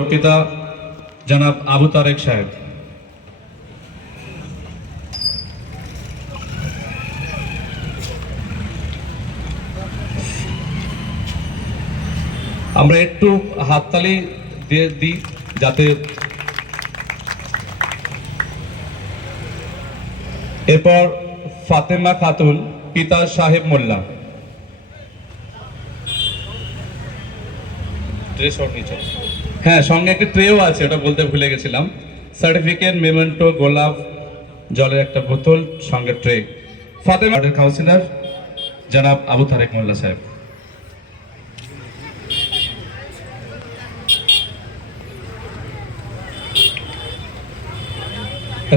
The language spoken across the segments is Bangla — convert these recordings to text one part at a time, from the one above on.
পিতা জনাব আবু তারেক সাহেব। আমরা একটু হাততালি দিয়ে দিই যাতে এরপর ফাতেমা খাতুন পিতা সাহেব মোল্লা। হ্যাঁ, সঙ্গে একটা ট্রেও আছে, ওটা বলতে ভুলে গেছিলাম। সার্টিফিকেট, মেমেন্টো, গোলাপ জলের একটা বোতল, সঙ্গে ট্রে। ফাতেমা কাউন্সিলর জনাব আবু তারেক মোল্লা সাহেব।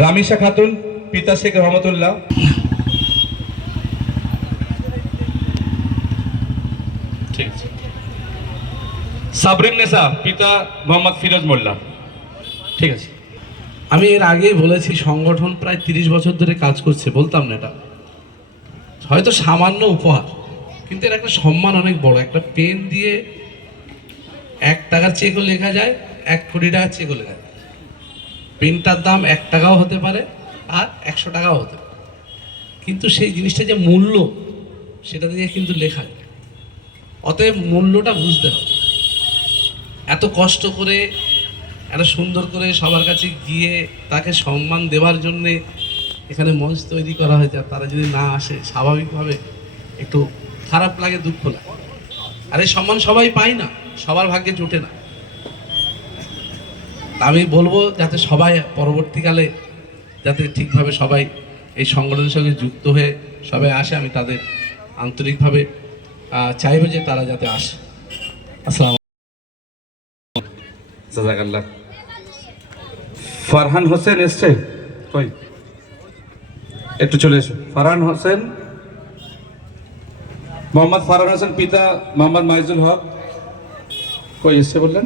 রামিশা খাতুন পিতা শেখ রহমতুল্লাহ। ঠিক আছে। সাবরিন নেসা পিতা মোহাম্মদ ফিরোজ মোল্লা। ঠিক আছে। আমি এর আগেই বলেছি, সংগঠন প্রায় 30 বছর ধরে কাজ করছে, বলতাম না এটা হয়তো সামান্য উপহার, কিন্তু এর একটা সম্মান অনেক বড়। একটা পেন দিয়ে 1 টাকার চেকও লেখা যায়, 1 কোটি টাকার চেকও লেখা যায়। পেনটার দাম 1 টাকাও হতে পারে আর 100 টাকাও হতে পারে, কিন্তু সেই জিনিসটা যে মূল্য সেটা দিয়ে কিন্তু লেখা যায়। অতএব মূল্যটা বুঝতে হবে। এত কষ্ট করে এত সুন্দর করে সবার কাছে গিয়ে তাকে সম্মান দেওয়ার জন্যে এখানে মঞ্চ তৈরি করা হয়েছে, আর তারা যদি না আসে স্বাভাবিকভাবে একটু খারাপ লাগে, দুঃখ লাগে। আর এই সম্মান সবাই পায় না, সবার ভাগ্যে জোটে না। আমি বলবো যাতে সবাই পরবর্তীকালে যাতে ঠিকভাবে সবাই এই সংগঠনের সঙ্গে যুক্ত হয়ে সবাই আসে, আমি তাদের আন্তরিকভাবে চাইবো যে তারা যাতে আসে। আসসালাম। জাযাকাল্লাহ। ফারহান হোসেন এসছে কই? একটু চলে এসো। ফারহান হোসেন, মোহাম্মদ ফারহান হোসেন পিতা মোহাম্মদ মাইজুল হক কই এসছে বললেন?